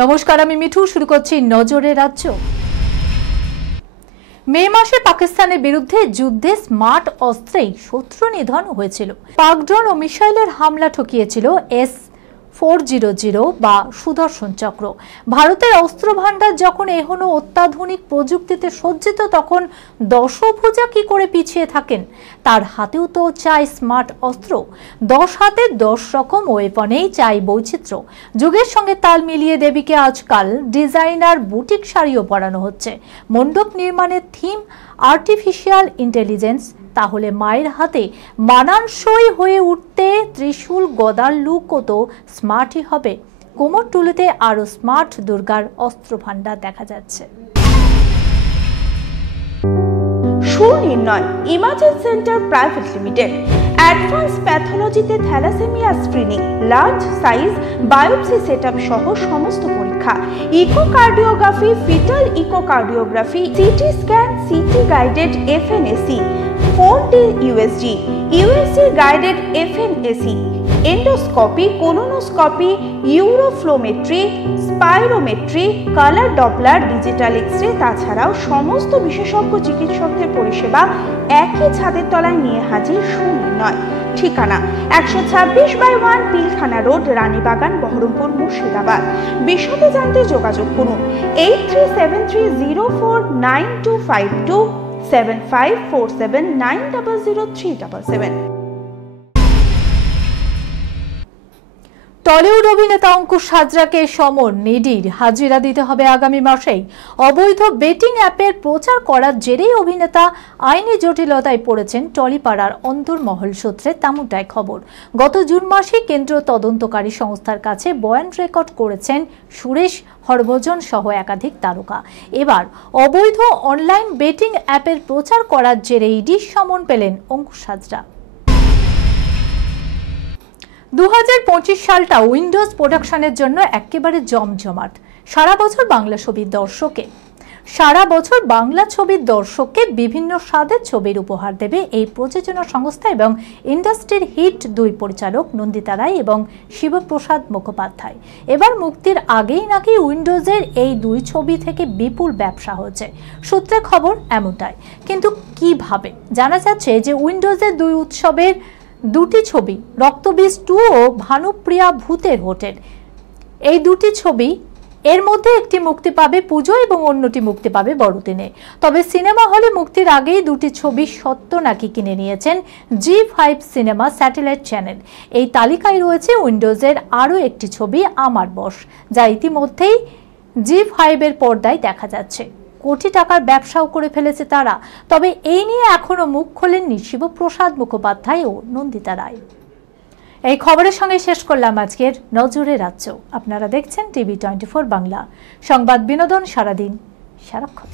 নমস্কার, আমি মিঠু। শুরু করছি নজরে রাজ্য। মে মাসে পাকিস্তানের বিরুদ্ধে যুদ্ধে স্মার্ট অস্ত্রেই শত্রু নিধন হয়েছিল। পাক ড্রোন ও মিসাইলের হামলা ঠকিয়েছিল S-400 বা সুদর্শন চক্র। ভারতের অস্ত্র ভান্ডার যখন এখনো অত্যাধুনিক প্রযুক্তিতে সজ্জিত, তখন দশভুজা কি করে পিছিয়ে থাকেন? তার হাতেও তো চাই স্মার্ট অস্ত্র। 10 হাতে 10 রকম ওয়েপনেই চাই বৈচিত্র্য। যুগের সঙ্গে তাল মিলিয়ে দেবীকে আজকাল ডিজাইনার বুটিক শাড়িও পরানো হচ্ছে। মণ্ডপ নির্মাণের থিম আর্টিফিশিয়াল ইন্টেলিজেন্স। তাহলে মায়ের হাতে মানানসই হয়ে উঠতে ত্রিশূল গদার লুকও তো স্মার্টই হবে। কোমরটুলিতে আরো স্মার্ট দুর্গার অস্ত্র ভান্ডার দেখা যাচ্ছে। Sunirnoy imagine centre private limited advance প্যাথোলজিতে thalassaemia screening, large size biopsy setup সহ সমস্ত পরীক্ষা, echocardiography, fetal echocardiography, CT scan, CT guided FNAC, 4D USG, USG guided FNAC, endoscopy, colonoscopy, uroflowmetry, spirometry, colour Doppler, digital x-ray, তাছাড়াও সমস্ত বিশেষজ্ঞ চিকিৎসকদের পরিষেবা একই ছাদের তলায় নিয়ে হাজির সুনির্ণয়। ঠিকানা 126/1 পিলখানা রোড, রানীবাগান, বহরমপুর, মুর্শিদাবাদ। বিশদে জানতে যোগাযোগ করুন 8373049252 7547900377। টলিউড অভিনেতা অঙ্কুশ হাজরাকে সমন নিডির হাজিরা দিতে হবে আগামী মাসেই। অবৈধ বেটিং অ্যাপের প্রচার করার জেরেই অভিনেতা আইনি জটিলতায় পড়েছেন টলিপাড়ার অন্তর্মহল সূত্রে তেমনটাই খবর। গত জুন মাসে কেন্দ্রীয় তদন্তকারী সংস্থার কাছে বয়ান রেকর্ড করেছেন সুরেশ হরভজন সহ একাধিক তারকা। এবার অবৈধ অনলাইন বেটিং অ্যাপের প্রচার করার জেরে ইডির সমন পেলেন অঙ্কুশ হাজরা। 2025 সালটা উইন্ডোজ প্রোডাকশনের জন্য একেবারে জমজমাট। সারা বছর বাংলা ছবির দর্শককে বিভিন্ন স্বাদের ছবির উপহার দেবে এই প্রযোজনা সংস্থা এবং ইন্ডাস্ট্রির হিট 2 পরিচালক নন্দিতা রায় এবং শিবপ্রসাদ মুখোপাধ্যায়। এবার মুক্তির আগেই নাকি উইন্ডোজের এই 2 ছবি থেকে বিপুল ব্যবসা হচ্ছে। সূত্রে খবর এমনটাই, কিন্তু কিভাবে? জানা যাচ্ছে যে উইন্ডোজের 2 উৎসবের 2টি ছবি, রক্তবীজ 2 ও ভানুপ্রিয়া ভূতের হোটেল, এই 2টি ছবি এর মধ্যে একটি মুক্তি পাবে পুজো এবং অন্যটি মুক্তি পাবে বড়দিনে। তবে সিনেমা হলে মুক্তির আগেই 2টি ছবি সত্য নাকি কিনে নিয়েছেন জি5 সিনেমা স্যাটেলাইট চ্যানেল। এই তালিকায় রয়েছে উইন্ডোজের আরও একটি ছবি আমার বস, যা ইতিমধ্যেই জি5 এর পর্দায় দেখা যাচ্ছে। কোটি টাকার ব্যবসাও করে ফেলেছে তারা। তবে এই নিয়ে এখনো মুখ খোলেননি শিবপ্রসাদ মুখোপাধ্যায় ও নন্দিতা রায়। এই খবরের সঙ্গে শেষ করলাম আজকের নজরে রাজ্য। আপনারা দেখছেন টিভি 24 বাংলা, সংবাদ বিনোদন সারাদিন সারাক্ষণ।